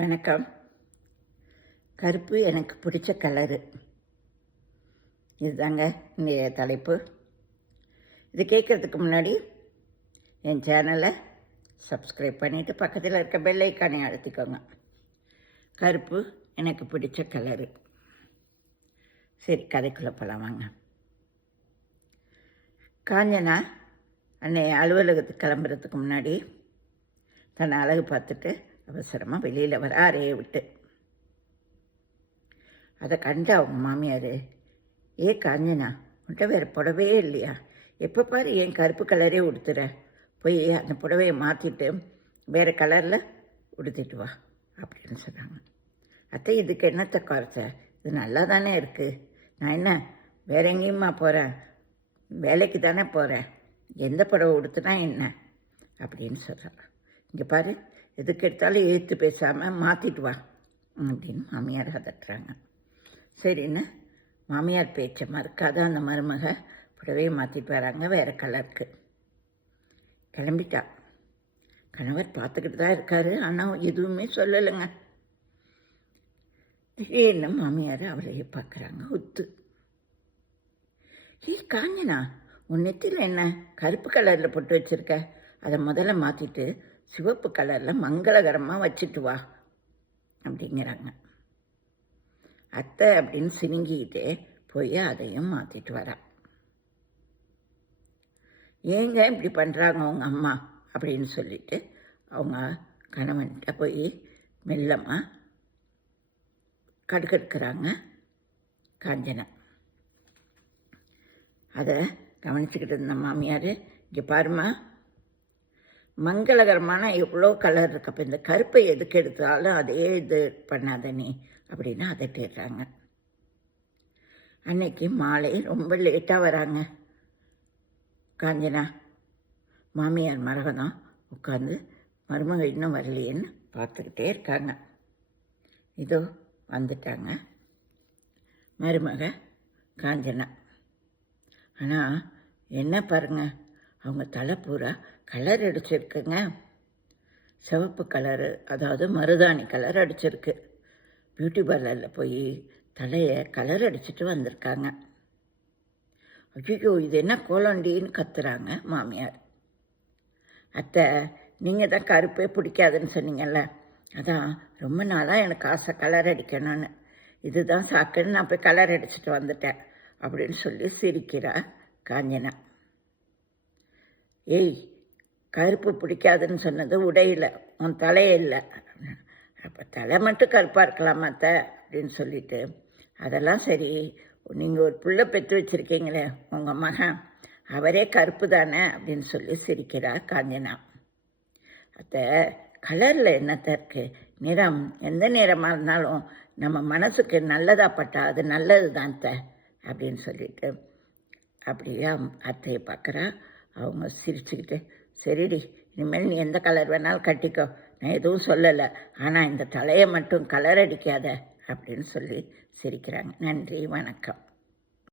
வணக்கம். கருப்பு எனக்கு பிடிச்ச கலரு. இதுதாங்க இன்றைய தலைப்பு. இது கேட்குறதுக்கு முன்னாடி என் சேனலை சப்ஸ்கிரைப் பண்ணிவிட்டு பக்கத்தில் இருக்க பெல் ஐக்கானை அழுத்திக்கோங்க. கருப்பு எனக்கு பிடிச்ச கலரு. சரி, கதைக்குள்ளே போகலாம் வாங்க. காஞ்சனா அன்னை அலுவலகத்துக்கு கிளம்புறதுக்கு முன்னாடி தன்னை அழகு பார்த்துட்டு அவசரமாக வெளியில் வர அறையை விட்டு. அதை கண்ட அவங்க மாமியார், காஞ்சனா, உன்ட்ட வேறு புடவே இல்லையா? எப்போ பாரு என் கருப்பு கலரே உடுத்துற, போய் அந்த புடவையை மாற்றிட்டு வேறு கலரில் உடுத்திட்டு வா அப்படின்னு சொன்னாங்க. அத்தை, இதுக்கு என்னத்தை குறைச்ச? இது நல்லா தானே இருக்குது. நான் என்ன வேற எங்கேயுமா போகிறேன்? வேலைக்கு தானே போகிறேன். எந்த புடவை உடுத்துனா என்ன அப்படின்னு சொல்கிறாங்க. இங்கே பாரு, எதுக்கு எடுத்தாலும் ஏற்று பேசாமல் மாற்றிட்டு வா அப்படின்னு மாமியார் அதட்டுறாங்க. சரின்னு மாமியார் பேச்சை மறுக்காத அந்த மருமக புடவையை மாற்றிட்டு வராங்க வேறு கலருக்கு. கிளம்பிட்டா. கணவர் பார்த்துக்கிட்டு தான் இருக்காரு, ஆனால் எதுவுமே சொல்லலைங்க. திடீர்னு மாமியார் அவளையே பார்க்குறாங்க உத்து. காஞ்சனா, உன் நெத்தியில் என்ன கருப்பு கலரில் போட்டு வச்சுருக்க? அதை முதல்ல மாற்றிட்டு சிவப்பு கலரில் மங்களகரமாக வச்சுட்டு வா அப்படிங்கிறாங்க. அத்தை அப்படின்னு சினுங்கிக்கிட்டே போய் அதையும் மாற்றிட்டு வரா. ஏங்க இப்படி பண்ணுறாங்க அவங்க அம்மா அப்படின்னு சொல்லிட்டு அவங்க கணவன்கிட்ட போய் மெல்லமாக கடுக்கெடுக்கிறாங்க காஞ்சனா. அதை கவனிச்சுக்கிட்டு இருந்த மாமியார், இங்கே பாருமா, மங்களகரமான எவ்வளோ கலர் இருக்கு, அப்போ இந்த கருப்பை எதுக்கு எடுத்தாலும் அதே இது பண்ணாத நீ அப்படின்னு அதட்டிடுறாங்க. அன்னைக்கு மாலை ரொம்ப லேட்டாக வராங்க காஞ்சனா. மாமியார் மரகதம் உட்காந்து மருமக இன்னும் வரலையேன்னு பார்த்துக்கிட்டே இருக்காங்க. இதோ வந்துட்டாங்க மருமக காஞ்சனா. ஆனால் என்ன பாருங்க, அவங்க தலை பூரா கலர் அடிச்சிருக்குங்க. சிவப்பு கலரு, அதாவது மருதாணி கலர் அடிச்சிருக்கு. பியூட்டி பார்லரில் போய் தலையை கலர் அடிச்சுட்டு வந்திருக்காங்க. ஐயோ, இது என்ன கோலண்டின்னு கத்துறாங்க மாமியார். அத்தை, நீங்கள் தான் கருப்பே பிடிக்காதுன்னு சொன்னீங்கல்ல, அதான் ரொம்ப நாளாக எனக்கு ஆசை கலர் அடிக்கணும்னு. இதுதான் சாக்குன்னு நான் போய் கலர் அடிச்சுட்டு வந்துட்டேன் அப்படின்னு சொல்லி சிரிக்கிறா காஞ்சனா. கருப்பு பிடிக்காதுன்னு சொன்னது உடையில், உன் தலையில். அப்போ தலை மட்டும் கருப்பாக இருக்கலாமா அத்தை அப்படின்னு சொல்லிட்டு, அதெல்லாம் சரி, நீங்கள் ஒரு புள்ள பெற்று வச்சுருக்கீங்களே உங்கள் மகன், அவரே கருப்பு தானே அப்படின்னு சொல்லி சிரிக்கிறா காஞ்சனா. அத்தை, கலரில் என்னத்தை இருக்குது? நிறம் எந்த நிறமாக இருந்தாலும் நம்ம மனசுக்கு நல்லதாக பட்டா அது நல்லது தான் அத்தை அப்படின்னு சொல்லிட்டு அப்படியே அத்தையை பார்க்குறா. அவங்க சிரிச்சுக்கிட்டு, சரிடி, இனிமேல் நீ எந்த கலர் வேணாலும் கட்டிக்கோ, நான் எதுவும் சொல்லலை, ஆனால் இந்த தலையை மட்டும் கலர் அடிக்காத அப்படின்னு சொல்லி சிரிக்கிறாங்க. நன்றி, வணக்கம்.